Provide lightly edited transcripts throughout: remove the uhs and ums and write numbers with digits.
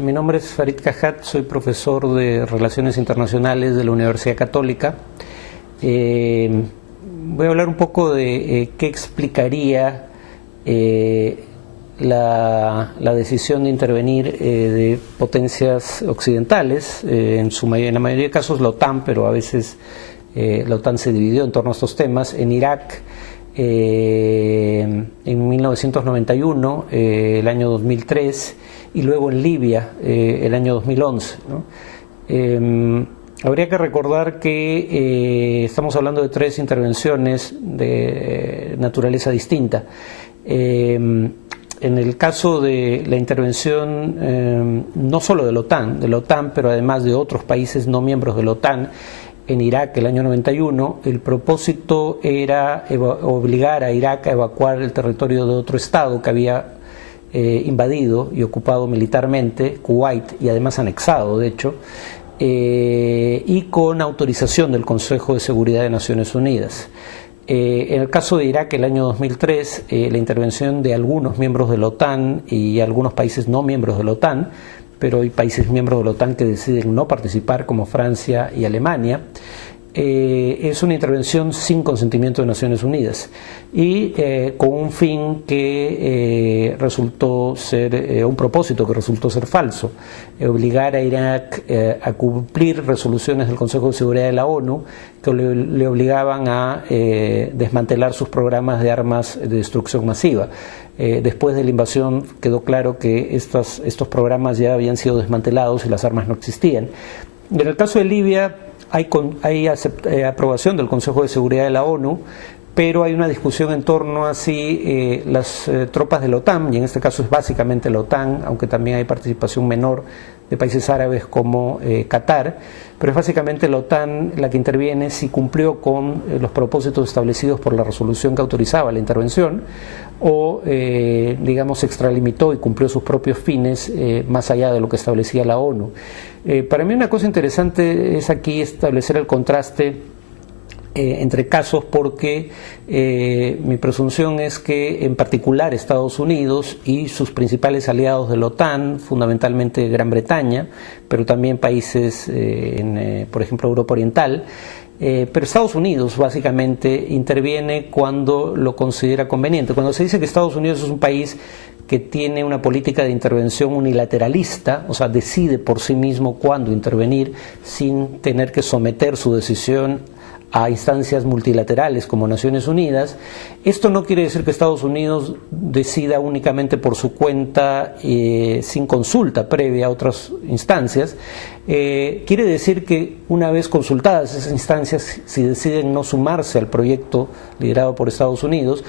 Mi nombre es Farid Cajat, soy profesor de Relaciones Internacionales de la Universidad Católica. Voy a hablar un poco de qué explicaría la decisión de intervenir de potencias occidentales, en la mayoría de casos la OTAN, pero a veces la OTAN se dividió en torno a estos temas, en Irak en 1991, el año 2003, y luego en Libia el año 2011, ¿no? Habría que recordar que estamos hablando de tres intervenciones de naturaleza distinta. En el caso de la intervención no solo de la OTAN, pero además de otros países no miembros de la OTAN, en Irak el año 91, el propósito era obligar a Irak a evacuar el territorio de otro estado que había invadido y ocupado militarmente, Kuwait, y además anexado, de hecho, y con autorización del Consejo de Seguridad de Naciones Unidas. En el caso de Irak, el año 2003, la intervención de algunos miembros de la OTAN y algunos países no miembros de la OTAN, pero hay países miembros de la OTAN que deciden no participar, como Francia y Alemania, es una intervención sin consentimiento de Naciones Unidas y con un fin que resultó ser, un propósito que resultó ser falso: obligar a Irak a cumplir resoluciones del Consejo de Seguridad de la ONU que le obligaban a desmantelar sus programas de armas de destrucción masiva. Después de la invasión quedó claro que estos programas ya habían sido desmantelados y las armas no existían. En el caso de Libia hay aprobación del Consejo de Seguridad de la ONU, pero hay una discusión en torno a si las tropas de la OTAN, y en este caso es básicamente la OTAN, aunque también hay participación menor de países árabes como Qatar, pero es básicamente la OTAN la que interviene si cumplió con los propósitos establecidos por la resolución que autorizaba la intervención, o digamos se extralimitó y cumplió sus propios fines más allá de lo que establecía la ONU. Para mí una cosa interesante es aquí establecer el contraste entre casos, porque mi presunción es que en particular Estados Unidos y sus principales aliados de la OTAN, fundamentalmente Gran Bretaña, pero también países, por ejemplo, Europa Oriental, pero Estados Unidos básicamente interviene cuando lo considera conveniente. Cuando se dice que Estados Unidos es un país que tiene una política de intervención unilateralista, o sea, decide por sí mismo cuándo intervenir sin tener que someter su decisión a instancias multilaterales como Naciones Unidas, esto no quiere decir que Estados Unidos decida únicamente por su cuenta, sin consulta previa a otras instancias. Quiere decir que una vez consultadas esas instancias, si deciden no sumarse al proyecto liderado por Estados Unidos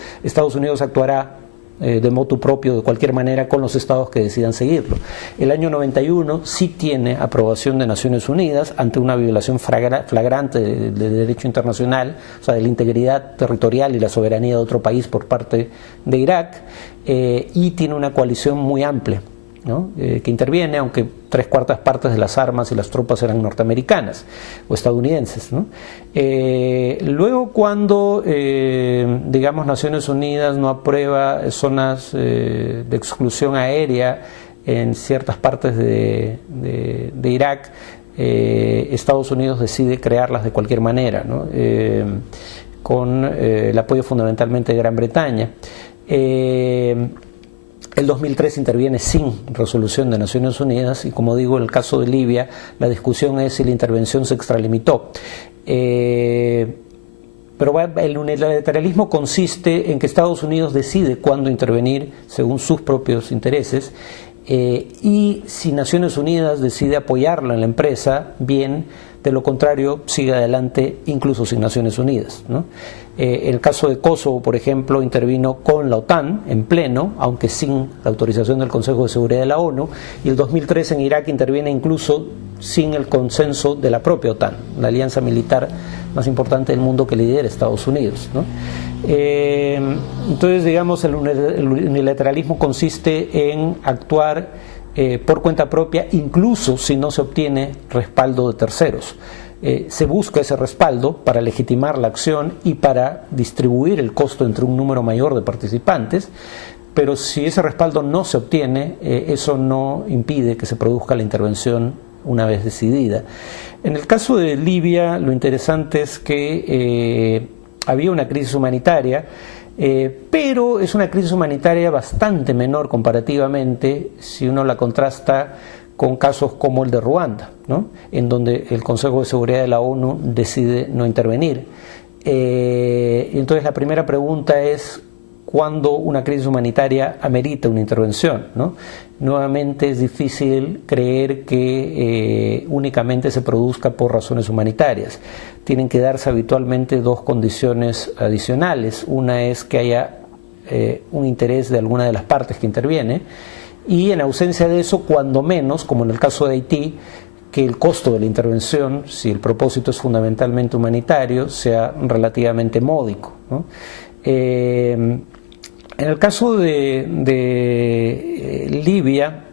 actuará de motu propio, de cualquier manera, con los estados que decidan seguirlo. El año 91 sí tiene aprobación de Naciones Unidas ante una violación flagrante de derecho internacional, o sea, de la integridad territorial y la soberanía de otro país por parte de Irak, y tiene una coalición muy amplia, ¿no? Que interviene, aunque 3/4 partes de las armas y las tropas eran norteamericanas o estadounidenses, ¿no? Luego, cuando digamos Naciones Unidas no aprueba zonas de exclusión aérea en ciertas partes de Irak, Estados Unidos decide crearlas de cualquier manera, ¿no? Con el apoyo fundamentalmente de Gran Bretaña. El 2003 interviene sin resolución de Naciones Unidas y, como digo, en el caso de Libia la discusión es si la intervención se extralimitó. Pero el unilateralismo consiste en que Estados Unidos decide cuándo intervenir según sus propios intereses, y si Naciones Unidas decide apoyarla en la empresa, bien; de lo contrario sigue adelante incluso sin Naciones Unidas, ¿no? El caso de Kosovo, por ejemplo, intervino con la OTAN en pleno, aunque sin la autorización del Consejo de Seguridad de la ONU, y el 2003 en Irak interviene incluso sin el consenso de la propia OTAN, la alianza militar más importante del mundo que lidera Estados Unidos, ¿no? Entonces, digamos, el unilateralismo consiste en actuar por cuenta propia, incluso si no se obtiene respaldo de terceros. Se busca ese respaldo para legitimar la acción y para distribuir el costo entre un número mayor de participantes, pero si ese respaldo no se obtiene, eso no impide que se produzca la intervención una vez decidida. En el caso de Libia, lo interesante es que había una crisis humanitaria, pero es una crisis humanitaria bastante menor comparativamente si uno la contrasta con casos como el de Ruanda, ¿no? En donde el Consejo de Seguridad de la ONU decide no intervenir. Entonces la primera pregunta es: ¿cuándo una crisis humanitaria amerita una intervención, ¿no? Nuevamente es difícil creer que únicamente se produzca por razones humanitarias. Tienen que darse habitualmente dos condiciones adicionales. Una es que haya un interés de alguna de las partes que interviene, y en ausencia de eso, cuando menos, como en el caso de Haití, que el costo de la intervención, si el propósito es fundamentalmente humanitario, sea relativamente módico, ¿no? En el caso de Libia,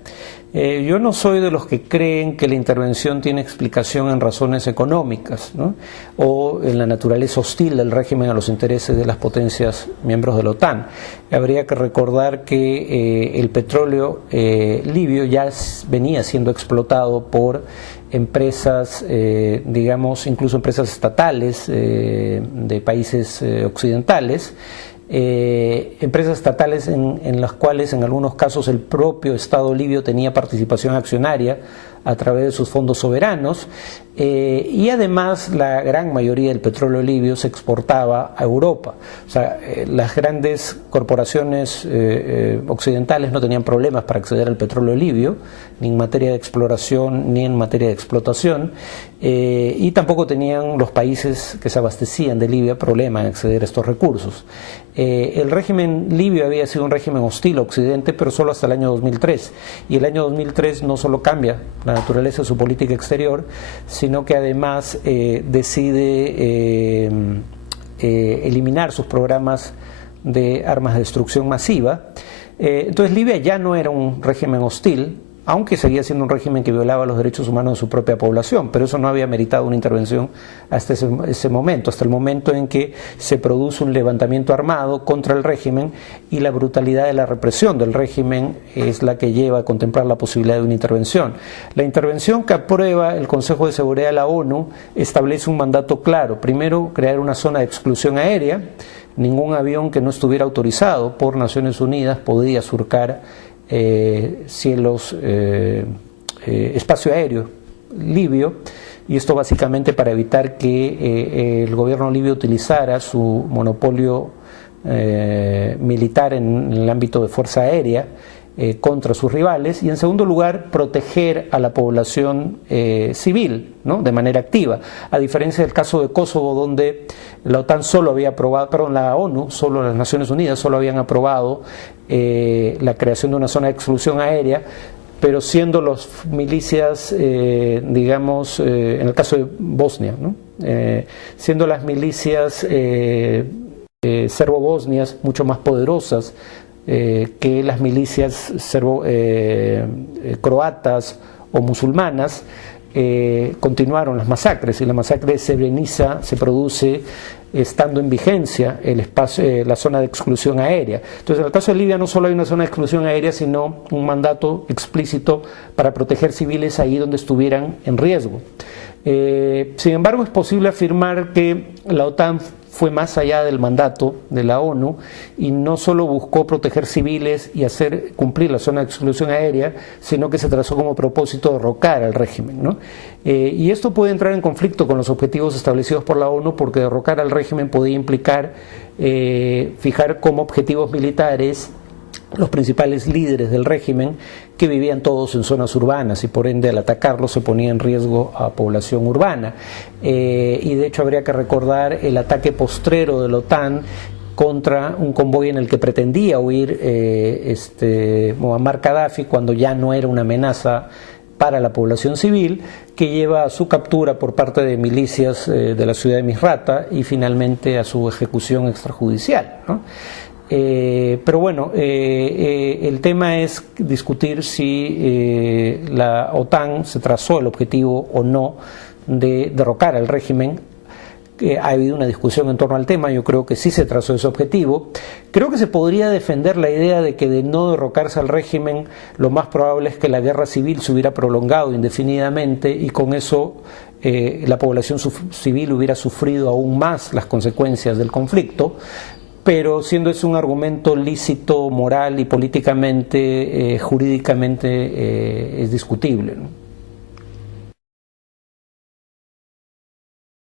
yo no soy de los que creen que la intervención tiene explicación en razones económicas, ¿no? O en la naturaleza hostil del régimen a los intereses de las potencias miembros de la OTAN. Habría que recordar que el petróleo libio ya venía siendo explotado por empresas, digamos, incluso empresas estatales de países occidentales, empresas estatales en las cuales en algunos casos el propio Estado libio tenía participación accionaria a través de sus fondos soberanos, y además la gran mayoría del petróleo libio se exportaba a Europa. O sea, las grandes corporaciones occidentales no tenían problemas para acceder al petróleo libio, ni en materia de exploración ni en materia de explotación, y tampoco tenían los países que se abastecían de Libia problema en acceder a estos recursos. El régimen libio había sido un régimen hostil a Occidente, pero solo hasta el año 2003, y el año 2003 no solo cambia la naturaleza de su política exterior, sino que además decide eliminar sus programas de armas de destrucción masiva. Entonces Libia ya no era un régimen hostil, aunque seguía siendo un régimen que violaba los derechos humanos de su propia población, pero eso no había meritado una intervención hasta ese momento, hasta el momento en que se produce un levantamiento armado contra el régimen, y la brutalidad de la represión del régimen es la que lleva a contemplar la posibilidad de una intervención. La intervención que aprueba el Consejo de Seguridad de la ONU establece un mandato claro. Primero, crear una zona de exclusión aérea. Ningún avión que no estuviera autorizado por Naciones Unidas podía surcar cielos, espacio aéreo libio, y esto básicamente para evitar que el gobierno libio utilizara su monopolio militar en el ámbito de fuerza aérea contra sus rivales, y en segundo lugar proteger a la población civil, ¿no? De manera activa, a diferencia del caso de Kosovo, donde la OTAN solo había aprobado, perdón, la ONU, solo las Naciones Unidas solo habían aprobado la creación de una zona de exclusión aérea, pero siendo las milicias, digamos, en el caso de Bosnia, ¿no? Siendo las milicias serbo-bosnias mucho más poderosas que las milicias croatas o musulmanas, continuaron las masacres, y la masacre de Srebrenica se produce estando en vigencia la zona de exclusión aérea. Entonces, en el caso de Libia no solo hay una zona de exclusión aérea, sino un mandato explícito para proteger civiles ahí donde estuvieran en riesgo. Sin embargo, es posible afirmar que la OTAN fue más allá del mandato de la ONU y no solo buscó proteger civiles y hacer cumplir la zona de exclusión aérea, sino que se trazó como propósito derrocar al régimen, ¿no? Y esto puede entrar en conflicto con los objetivos establecidos por la ONU, porque derrocar al régimen podía implicar fijar como objetivos militares los principales líderes del régimen, que vivían todos en zonas urbanas, y por ende al atacarlos se ponía en riesgo a población urbana. Y de hecho habría que recordar el ataque postrero de la OTAN contra un convoy en el que pretendía huir Muammar Gaddafi, cuando ya no era una amenaza para la población civil, que lleva a su captura por parte de milicias de la ciudad de Misrata y finalmente a su ejecución extrajudicial, ¿no? Pero bueno, el tema es discutir si la OTAN se trazó el objetivo o no de derrocar al régimen, Ha habido una discusión en torno al tema, yo creo que sí se trazó ese objetivo. Creo que se podría defender la idea de que de no derrocarse al régimen, lo más probable es que la guerra civil se hubiera prolongado indefinidamente y con eso la población civil hubiera sufrido aún más las consecuencias del conflicto, pero siendo eso un argumento lícito, moral y políticamente, jurídicamente es discutible, ¿no?